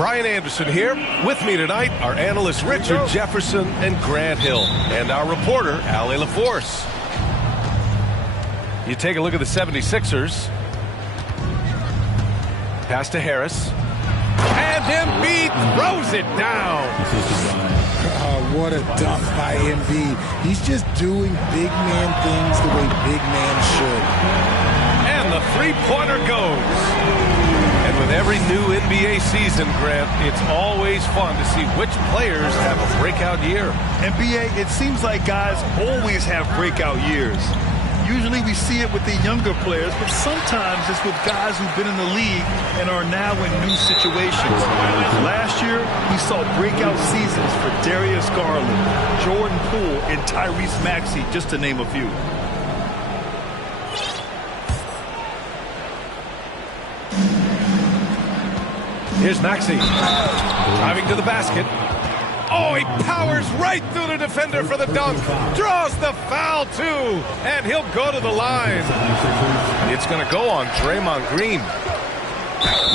Brian Anderson here. With me tonight, our analysts Richard Jefferson and Grant Hill, and our reporter, Ali LaForce. You take a look at the 76ers. Pass to Harris. And Embiid throws it down. What a dunk by Embiid. He's just doing big man things the way big man should. And the three-pointer goes. And with every new NBA season, Grant, it's always fun to see which players have a breakout year. NBA, it seems like guys always have breakout years. Usually we see it with the younger players, but sometimes it's with guys who've been in the league and are now in new situations. Last year, we saw breakout seasons for Darius Garland, Jordan Poole, and Tyrese Maxey, just to name a few. Here's Maxey, driving to the basket. Oh, he powers right through the defender for the dunk. Draws the foul, too. And he'll go to the line. It's going to go on Draymond Green.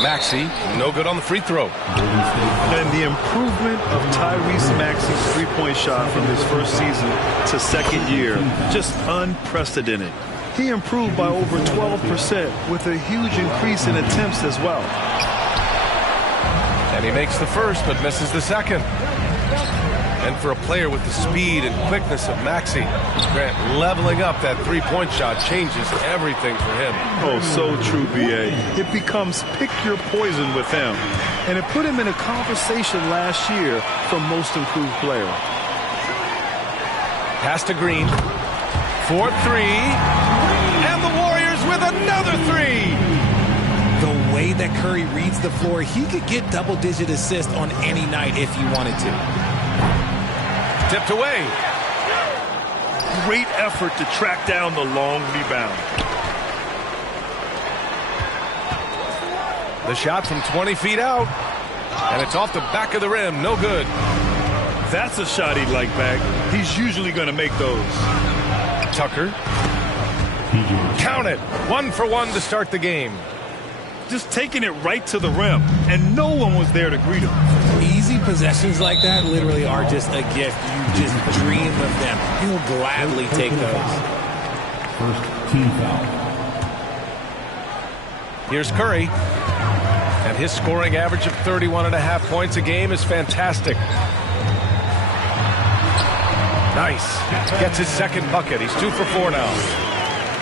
Maxey, no good on the free throw. And the improvement of Tyrese Maxey's three-point shot from his first season to second year, just unprecedented. He improved by over 12% with a huge increase in attempts as well. And he makes the first, but misses the second. And for a player with the speed and quickness of Maxey, Grant, leveling up that three-point shot changes everything for him. Oh, so true, B.A. It becomes pick your poison with him. And it put him in a conversation last year for most improved player. Pass to Green. 4-3. And the Warriors with another three. The way that Curry reads the floor, he could get double-digit assists on any night if he wanted to. Tipped away. Great effort to track down the long rebound. The shot from 20 feet out. And it's off the back of the rim. No good. That's a shot he'd like back. He's usually going to make those. Tucker. Count it. 1 for 1 to start the game. Just taking it right to the rim, and no one was there to greet him. Easy possessions like that literally are just a gift. You just dream of them. He'll gladly take those. First team foul. Here's Curry. And his scoring average of 31.5 points a game is fantastic. Nice. Gets his second bucket. He's 2 for 4 now.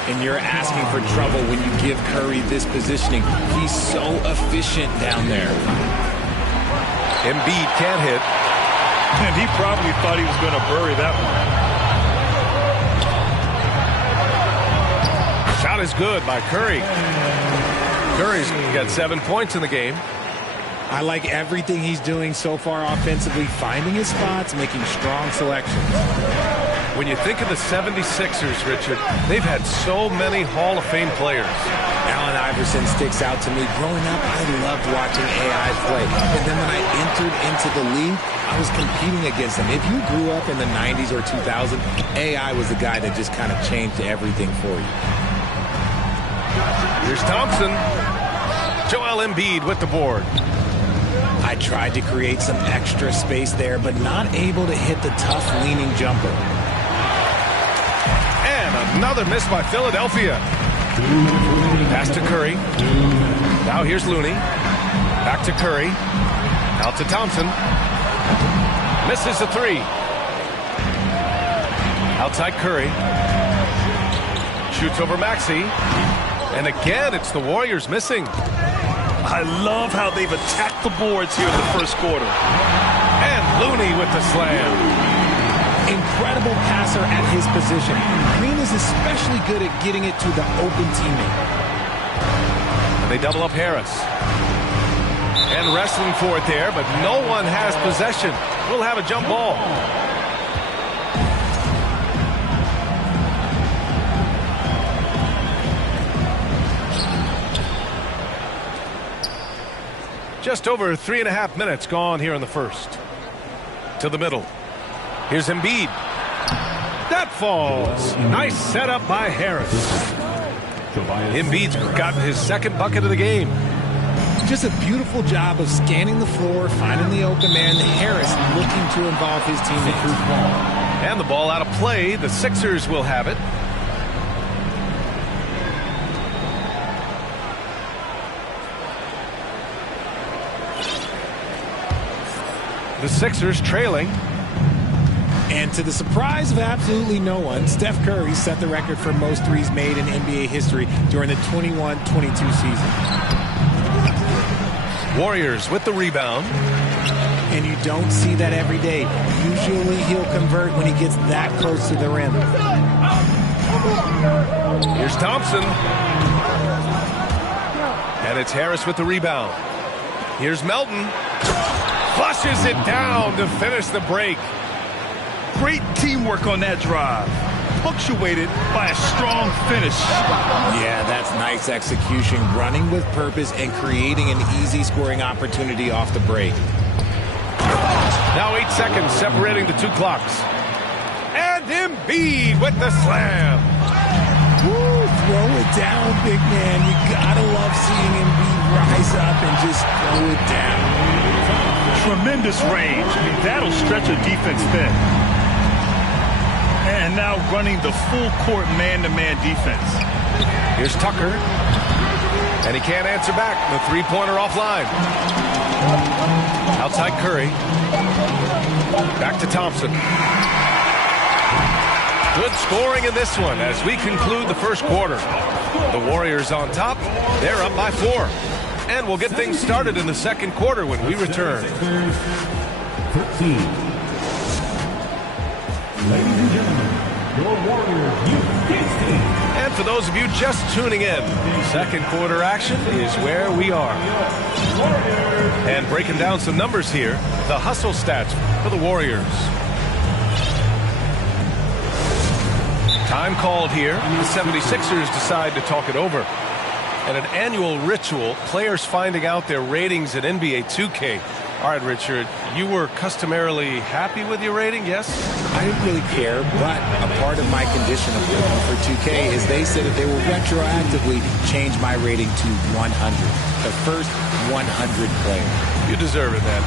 And you're asking for trouble when you give Curry this positioning. He's so efficient down there. Embiid can't hit. And he probably thought he was going to bury that one. Shot is good by Curry. Curry's got 7 points in the game. I like everything he's doing so far offensively, finding his spots, making strong selections. When you think of the 76ers, Richard, they've had so many Hall of Fame players. Allen Iverson sticks out to me. Growing up, I loved watching AI play. And then when I entered into the league, I was competing against them. If you grew up in the 90s or 2000, AI was the guy that just kind of changed everything for you. Here's Thompson. Joel Embiid with the board. I tried to create some extra space there, but not able to hit the tough leaning jumper. Another miss by Philadelphia. Pass to Curry. Now here's Looney. Back to Curry. Out to Thompson. Misses the three. Outside Curry. Shoots over Maxey. And again, it's the Warriors missing. I love how they've attacked the boards here in the first quarter. And Looney with the slam. Incredible passer at his position. Green is especially good at getting it to the open teammate. And they double up Harris. And wrestling for it there, but no one has possession. We'll have a jump ball. Just over 3.5 minutes gone here in the first. To the middle. Here's Embiid. That falls. Nice setup by Harris. Embiid's gotten his second bucket of the game. Just a beautiful job of scanning the floor, finding the open man. Harris looking to involve his teammates. And the ball out of play. The Sixers will have it. The Sixers trailing. And to the surprise of absolutely no one, Steph Curry set the record for most threes made in NBA history during the 21-22 season. Warriors with the rebound. And you don't see that every day. Usually he'll convert when he gets that close to the rim. Here's Thompson. And it's Harris with the rebound. Here's Melton. Flushes it down to finish the break. Great teamwork on that drive, punctuated by a strong finish. Yeah, that's nice execution, running with purpose and creating an easy scoring opportunity off the break. Now 8 seconds separating the two clocks. And Embiid with the slam. Woo, throw it down, big man. You gotta love seeing Embiid rise up and just throw it down. Tremendous range. I mean, that'll stretch a defense thin. And now running the full court man-to-man defense. Here's Tucker. And he can't answer back. The three-pointer offline. Outside Curry. Back to Thompson. Good scoring in this one as we conclude the first quarter. The Warriors on top. They're up by 4. And we'll get things started in the second quarter when we return. 13. Ladies and gentlemen, your Warriors Youth Kids team. And for those of you just tuning in, second quarter action is where we are. And breaking down some numbers here, the hustle stats for the Warriors. Time called here. The 76ers decide to talk it over. And an annual ritual, players finding out their ratings at NBA 2K. All right, Richard, you were customarily happy with your rating, yes? I didn't really care, but a part of my condition of looking for 2K is they said that they will retroactively change my rating to 100. The first 100 player. You deserve it, man.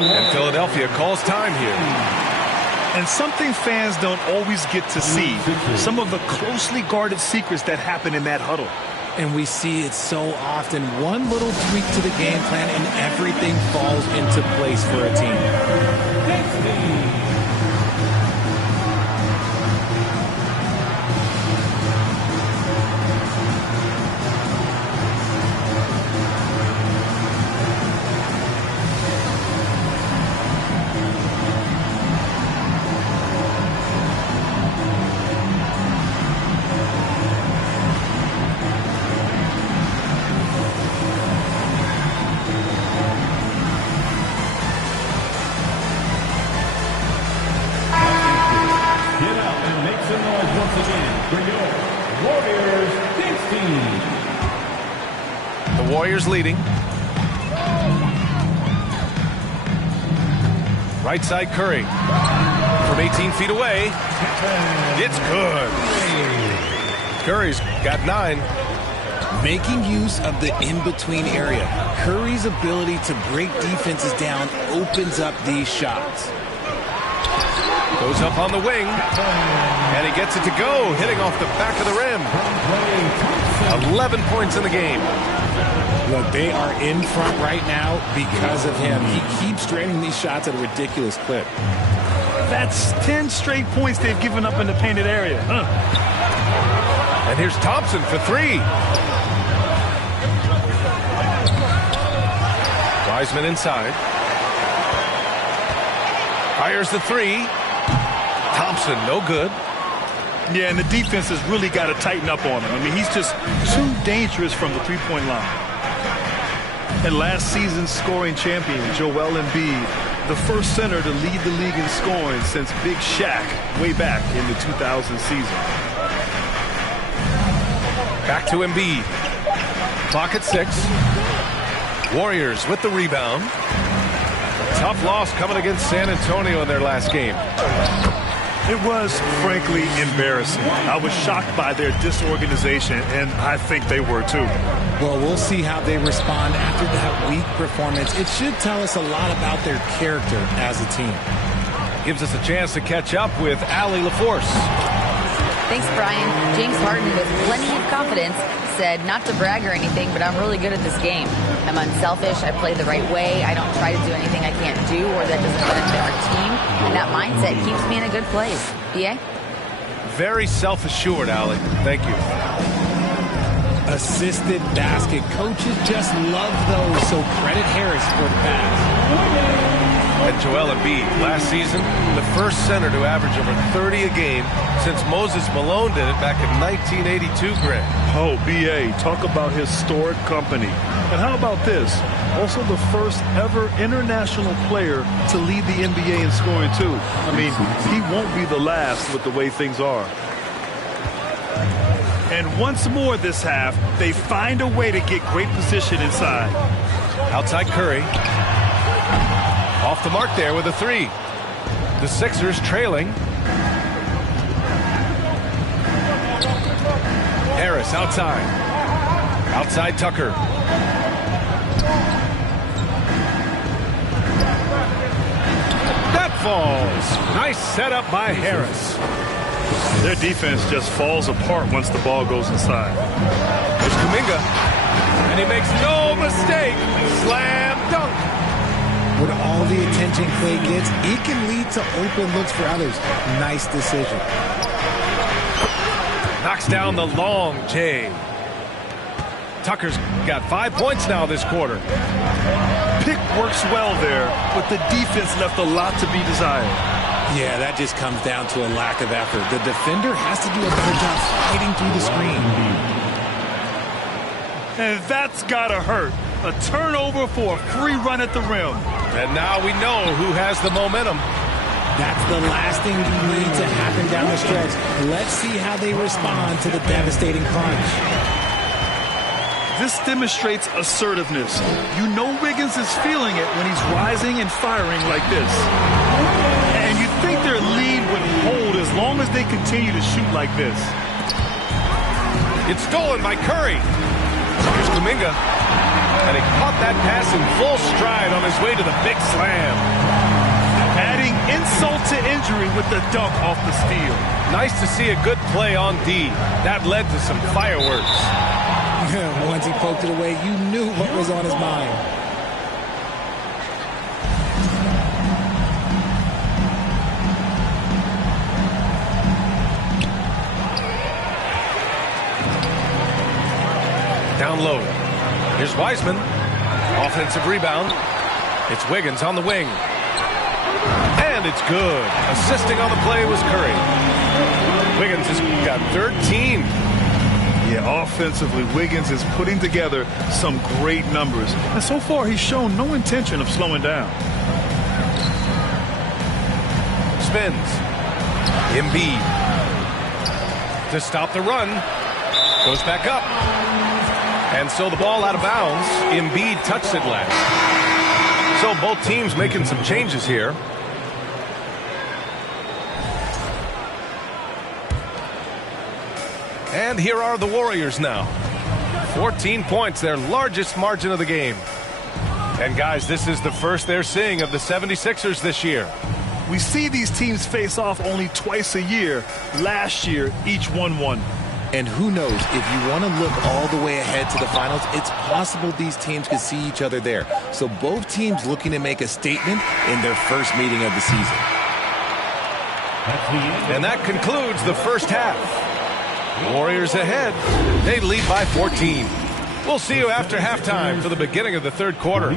And Philadelphia calls time here. And something fans don't always get to see, some of the closely guarded secrets that happen in that huddle. And we see it so often. One little tweak to the game plan and everything falls into place for a team. Warriors leading. Right side Curry. From 18 feet away. It's good. Curry's got 9. Making use of the in-between area. Curry's ability to break defenses down opens up these shots. Goes up on the wing. And he gets it to go, hitting off the back of the rim. 11 points in the game. Look, they are in front right now because of him. He keeps draining these shots at a ridiculous clip. That's 10 straight points they've given up in the painted area. And here's Thompson for three. Wiseman inside. Fires the three. Thompson, no good. Yeah, and the defense has really got to tighten up on him. I mean, he's just too dangerous from the three-point line. And last season's scoring champion, Joel Embiid, the first center to lead the league in scoring since Big Shaq way back in the 2000 season. Back to Embiid. Clock at 6. Warriors with the rebound. Tough loss coming against San Antonio in their last game. It was, frankly, embarrassing. I was shocked by their disorganization, and I think they were too. Well, we'll see how they respond after that weak performance. It should tell us a lot about their character as a team. Gives us a chance to catch up with Allie LaForce. Thanks, Brian. James Harden, with plenty of confidence, said not to brag or anything, but I'm really good at this game. I'm unselfish. I play the right way. I don't try to do anything I can't do or that doesn't benefit our team. And that mindset keeps me in a good place. BA? Very self-assured, Allie. Thank you. Assisted basket. Coaches just love those, so credit Harris for the pass. And Joel Embiid, last season, the first center to average over 30 a game since Moses Malone did it back in 1982, Greg. Oh, BA, talk about historic company. And how about this? Also the first ever international player to lead the NBA in scoring, too. I mean, he won't be the last with the way things are. And once more this half, they find a way to get great position inside. Outside Curry. Off the mark there with a three. The Sixers trailing. Harris outside. Outside Tucker. That falls. Nice setup by Harris. Their defense just falls apart once the ball goes inside. There's Kuminga. And he makes no mistake. Slam dunk. With all the attention Clay gets, it can lead to open looks for others. Nice decision. Knocks down the long J. Tucker's got 5 points now this quarter. Pick works well there, but the defense left a lot to be desired. Yeah, that just comes down to a lack of effort. The defender has to do a better job fighting through the screen. And that's gotta hurt. A turnover for a free run at the rim. And now we know who has the momentum. That's the last thing you need to happen down the stretch. Let's see how they respond to the devastating crunch. This demonstrates assertiveness. You know Wiggins is feeling it when he's rising and firing like this. And you think their lead would hold as long as they continue to shoot like this. It's stolen by Curry. Here's Kuminga. And he caught that pass in full stride on his way to the big slam. Adding insult to injury with the dunk off the steal. Nice to see a good play on D. That led to some fireworks. Once he poked it away, you knew what was on his mind. Down low. Here's Wiseman. Offensive rebound. It's Wiggins on the wing. And it's good. Assisting on the play was Curry. Wiggins has got 13. Yeah, offensively, Wiggins is putting together some great numbers. And so far, he's shown no intention of slowing down. Spins. Embiid. To stop the run. Goes back up. And so the ball out of bounds. Embiid touched it last. So both teams making some changes here. And here are the Warriors now. 14 points, their largest margin of the game. And guys, this is the first they're seeing of the 76ers this year. We see these teams face off only twice a year. Last year, each won one. And who knows, if you want to look all the way ahead to the finals, it's possible these teams could see each other there. So both teams looking to make a statement in their first meeting of the season. And that concludes the first half. Warriors ahead. They lead by 14. We'll see you after halftime for the beginning of the third quarter.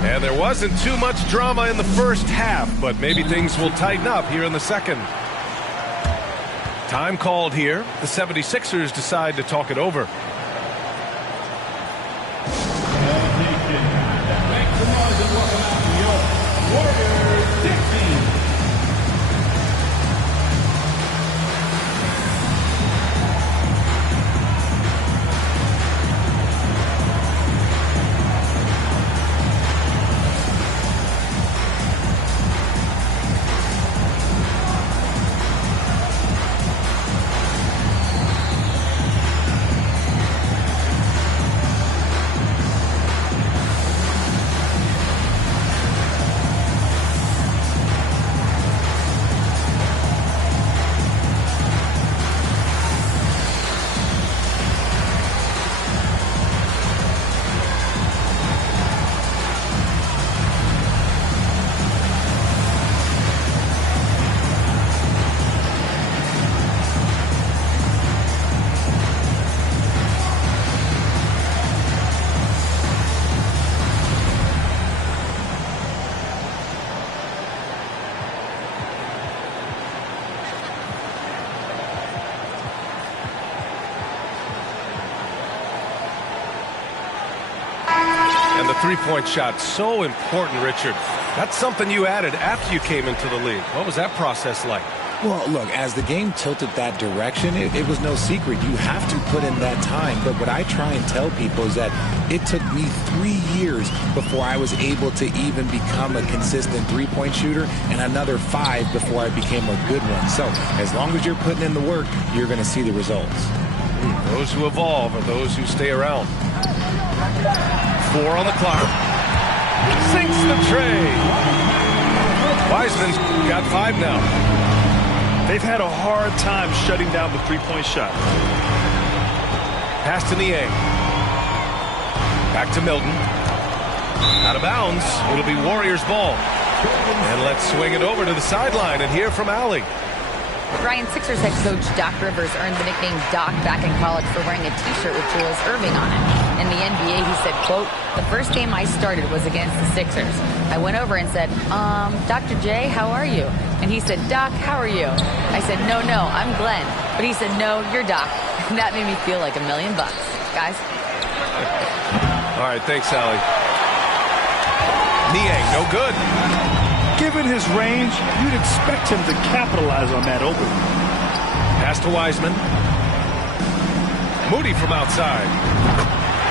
And there wasn't too much drama in the first half, but maybe things will tighten up here in the second. Time called here. The 76ers decide to talk it over. And the three-point shot, so important, Richard. That's something you added after you came into the league. What was that process like? Well, look, as the game tilted that direction, it was no secret. You have to put in that time. But what I try and tell people is that it took me 3 years before I was able to even become a consistent three-point shooter, and another 5 before I became a good one. So as long as you're putting in the work, you're going to see the results. Those who evolve are those who stay around. 4 on the clock. Sinks the tray. Wiseman's got 5 now. They've had a hard time shutting down the three-point shot. Pass to Niang. Back to Milton. Out of bounds. It'll be Warriors ball. And let's swing it over to the sideline and hear from Allie. Brian, Sixers head coach Doc Rivers earned the nickname Doc back in college for wearing a T-shirt with Julius Erving on it. In the NBA, he said, quote, "The first game I started was against the Sixers. I went over and said, Dr. J, how are you?" And he said, "Doc, how are you?" I said, no, I'm Glenn." But he said, "No, you're Doc." And that made me feel like $1 million. Guys? All right, thanks, Allie. Niang, no good. Given his range, you'd expect him to capitalize on that opening. Pass to Wiseman. Moody from outside.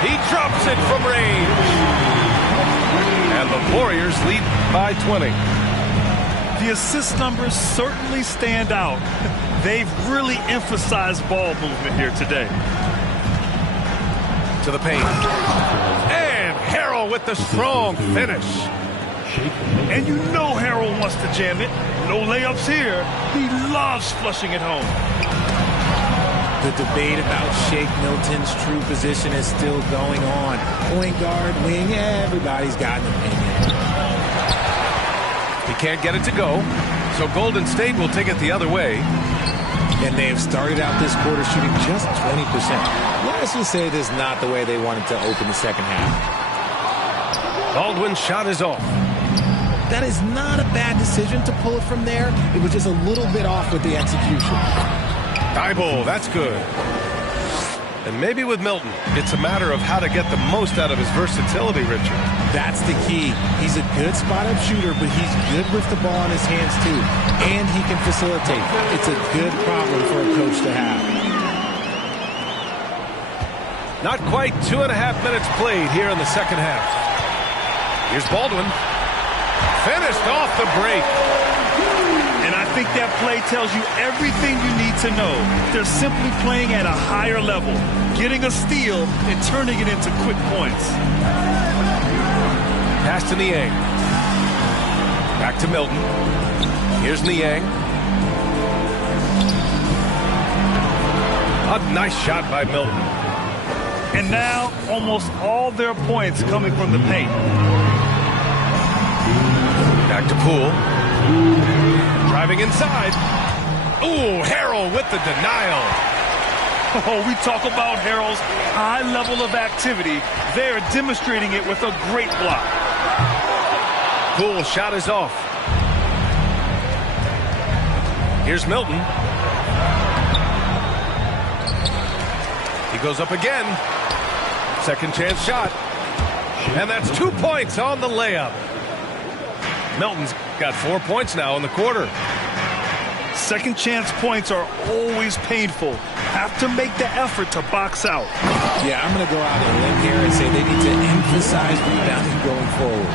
He drops it from range. And the Warriors lead by 20. The assist numbers certainly stand out. They've really emphasized ball movement here today. To the paint. And Harrell with the strong finish. And you know Harrell wants to jam it. No layups here. He loves flushing it home. The debate about Shake Milton's true position is still going on. Point guard, wing, everybody's got an opinion. He can't get it to go, so Golden State will take it the other way. And they have started out this quarter shooting just 20%. Let's just say this is not the way they wanted to open the second half. Baldwin's shot is off. That is not a bad decision to pull it from there. It was just a little bit off with the execution. Thibault, that's good. And maybe with Milton, it's a matter of how to get the most out of his versatility, Richard. That's the key. He's a good spot-up shooter, but he's good with the ball in his hands, too. And he can facilitate. It's a good problem for a coach to have. Not quite 2.5 minutes played here in the second half. Here's Baldwin. Finished off the break. And I think that play tells you everything you need to know. They're simply playing at a higher level, getting a steal and turning it into quick points. Pass to Niang. Back to Milton. Here's Niang. A nice shot by Milton. And now, almost all their points coming from the paint. Back to Poole. Driving inside. Ooh, Harrell with the denial. Oh, we talk about Harrell's high level of activity. They're demonstrating it with a great block. Poole shot is off. Here's Milton. He goes up again. Second chance shot. And that's 2 points on the layup. Milton's got 4 points now in the quarter. Second chance points are always painful. Have to make the effort to box out. Yeah, I'm going to go out on a limb here and say they need to emphasize rebounding going forward.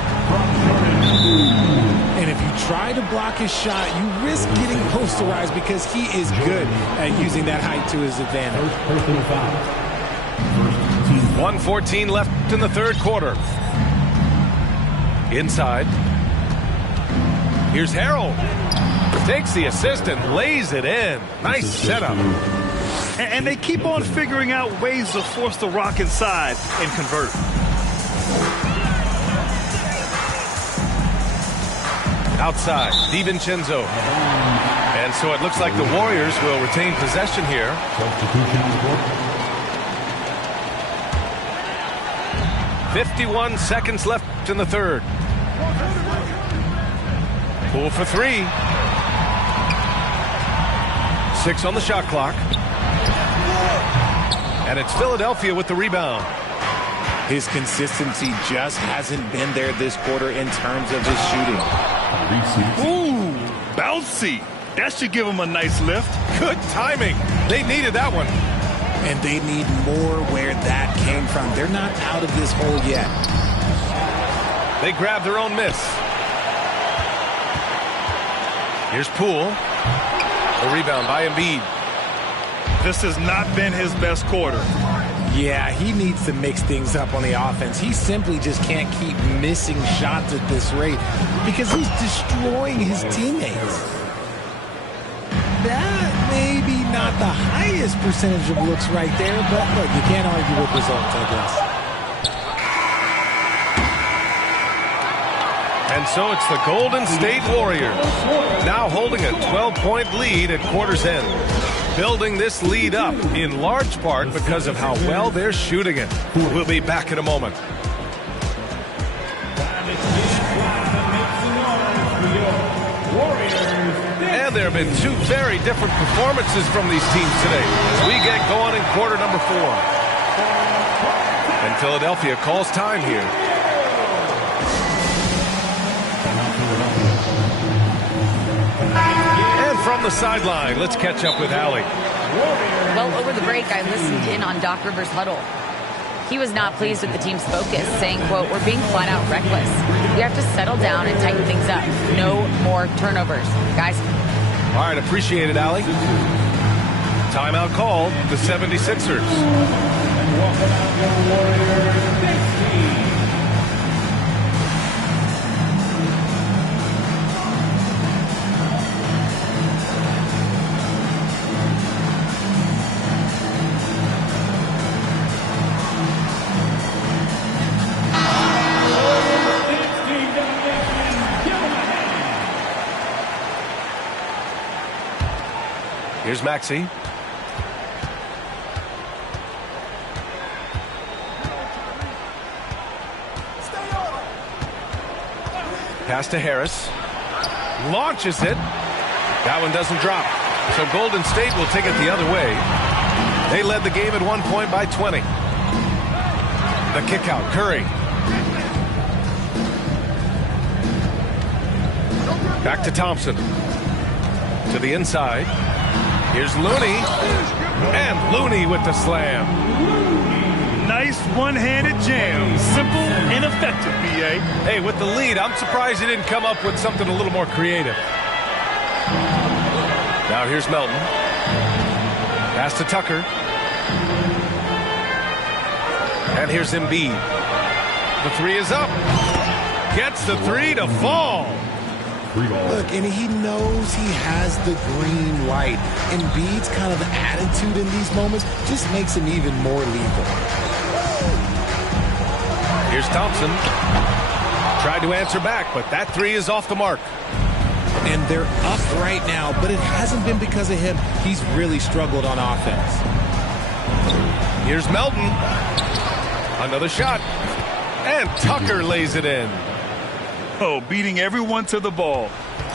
And if you try to block his shot, you risk getting posterized because he is good at using that height to his advantage. 1:14 left in the third quarter. Inside. Here's Harrell. Takes the assist and lays it in. Nice setup. And they keep on figuring out ways to force the rock inside and convert. Outside, DiVincenzo. And so it looks like the Warriors will retain possession here. 51 seconds left in the third. Poole for three. 6 on the shot clock. And it's Philadelphia with the rebound. His consistency just hasn't been there this quarter in terms of his shooting. Ooh, bouncy. That should give him a nice lift. Good timing. They needed that one. And they need more where that came from. They're not out of this hole yet. They grabbed their own miss. Here's Poole. A rebound by Embiid. This has not been his best quarter. Yeah, he needs to mix things up on the offense. He simply just can't keep missing shots at this rate because he's destroying his teammates. That may be not the highest percentage of looks right there, but look, you can't argue with results, I guess. And so it's the Golden State Warriors now holding a 12-point lead at quarter's end. Building this lead up in large part because of how well they're shooting it. We'll be back in a moment. And there have been two very different performances from these teams today as we get going in quarter number 4. And Philadelphia calls time here. And from the sideline, let's catch up with Allie. Well, over the break, I listened in on Doc Rivers' huddle. He was not pleased with the team's focus, saying, quote, "We're being flat out reckless. We have to settle down and tighten things up. No more turnovers. Guys." All right, appreciate it, Allie. Timeout called, the 76ers. Here's Maxey. Pass to Harris. Launches it. That one doesn't drop. So Golden State will take it the other way. They led the game at 1 point by 20. The kick out, Curry. Back to Thompson. To the inside. Here's Looney. And Looney with the slam. Nice one-handed jam. Simple and effective, B.A. Hey, with the lead, I'm surprised he didn't come up with something a little more creative. Now here's Melton. Pass to Tucker. And here's Embiid. The three is up. Gets the three to fall. Look, and he knows he has the green light. Embiid's kind of attitude in these moments just makes him even more lethal. Here's Thompson. Tried to answer back, but that three is off the mark. And they're up right now, but it hasn't been because of him. He's really struggled on offense. Here's Melton. Another shot. And Tucker lays it in. Oh, beating everyone to the ball.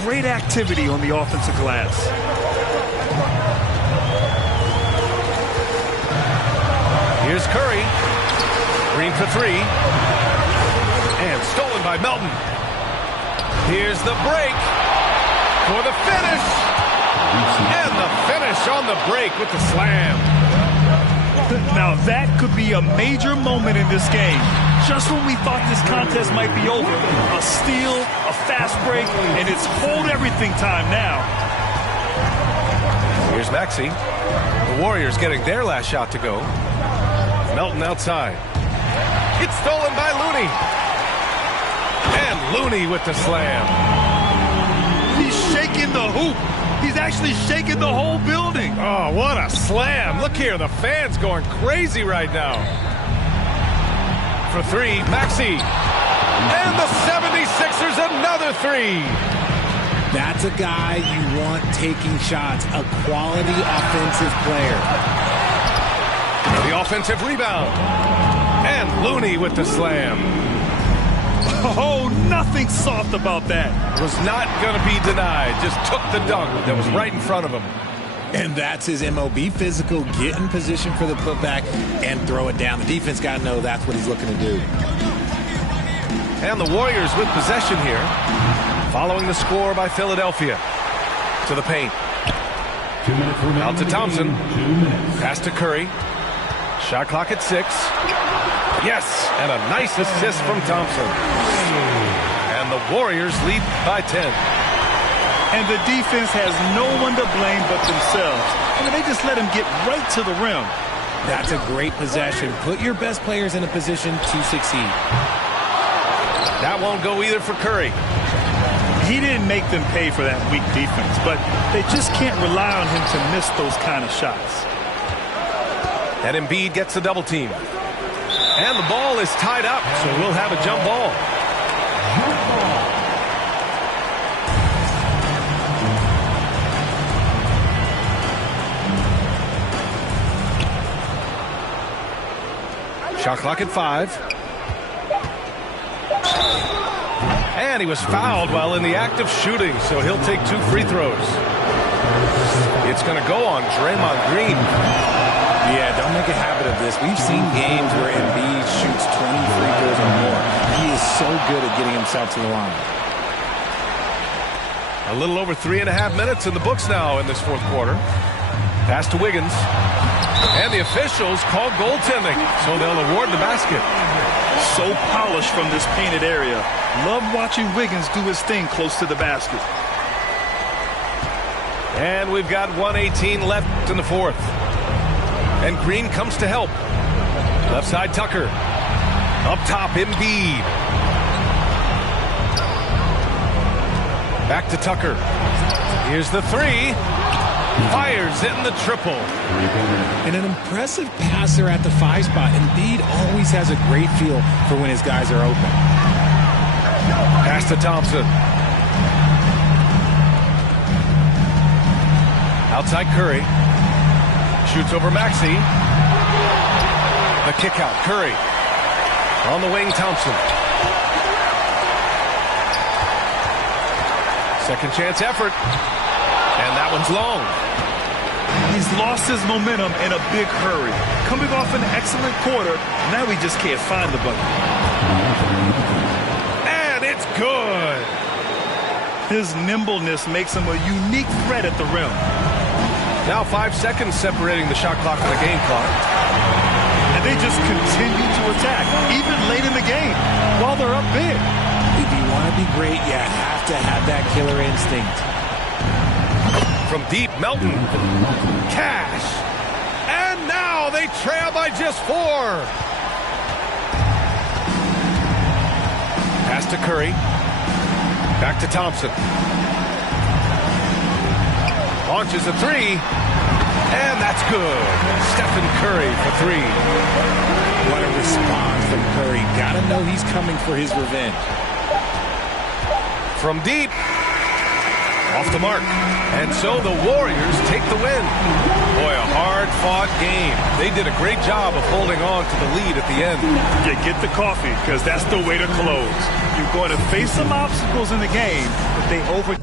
Great activity on the offensive glass. Here's Curry. Green for three. And stolen by Melton. Here's the break for the finish. And the finish on the break with the slam. Now that could be a major moment in this game. Just when we thought this contest might be over. A steal, a fast break, and it's hold everything time now. Here's Maxey. The Warriors getting their last shot to go. Melton outside. It's stolen by Looney. And Looney with the slam. He's shaking the hoop. He's actually shaking the whole building. Oh, what a slam. Look here, the fans going crazy right now. For three, Maxey. And the 76ers another three. That's a guy you want taking shots, a quality offensive player. The offensive rebound. And Looney with the slam. Oh, nothing soft about that. Was not going to be denied. Just took the dunk that was right in front of him. And that's his MO. Be physical, get in position for the putback, and throw it down. The defense got to know that's what he's looking to do. And the Warriors with possession here. Following the score by Philadelphia. To the paint. 2 minutes remaining. Out to Thompson. 2 minutes. Pass to Curry. Shot clock at 6. Yes, and a nice assist from Thompson. And the Warriors lead by 10. And the defense has no one to blame but themselves. I mean, they just let him get right to the rim. That's a great possession. Put your best players in a position to succeed. That won't go either for Curry. He didn't make them pay for that weak defense, but they just can't rely on him to miss those kind of shots. And Embiid gets the double team. And the ball is tied up, so we'll have a jump ball. Shot clock at 5. And he was fouled while in the act of shooting, so he'll take 2 free throws. It's going to go on Draymond Green. Yeah, don't make a habit of this. We've seen games where Embiid shoots 20 free throws or more. He is so good at getting himself to the line. A little over 3.5 minutes in the books now in this fourth quarter. Pass to Wiggins. And the officials call goaltending, so they'll award the basket. So polished from this painted area. Love watching Wiggins do his thing close to the basket. And we've got 1:18 left in the fourth. And Green comes to help. Left side, Tucker. Up top, Embiid. Back to Tucker. Here's the three. Fires in the triple. And an impressive passer at the 5 spot. Embiid always has a great feel for when his guys are open. Pass to Thompson. Outside Curry. Shoots over Maxey. The kick out. Curry. On the wing, Thompson. Second chance effort. And that one's long. He's lost his momentum in a big hurry. Coming off an excellent quarter, now he just can't find the bucket. And it's good. His nimbleness makes him a unique threat at the rim. Now 5 seconds separating the shot clock and the game clock. And they just continue to attack, even late in the game, while they're up big. If you want to be great, you have to have that killer instinct. From deep, Melton. Cash. And now they trail by just 4. Pass to Curry. Back to Thompson. Launches a 3. And that's good. Stephen Curry for 3. What a response from Curry. Gotta know he's coming for his revenge. From deep. Off the mark. And so the Warriors take the win. Boy, a hard-fought game. They did a great job of holding on to the lead at the end. Yeah, get the coffee, because that's the way to close. You're going to face some obstacles in the game, but they over...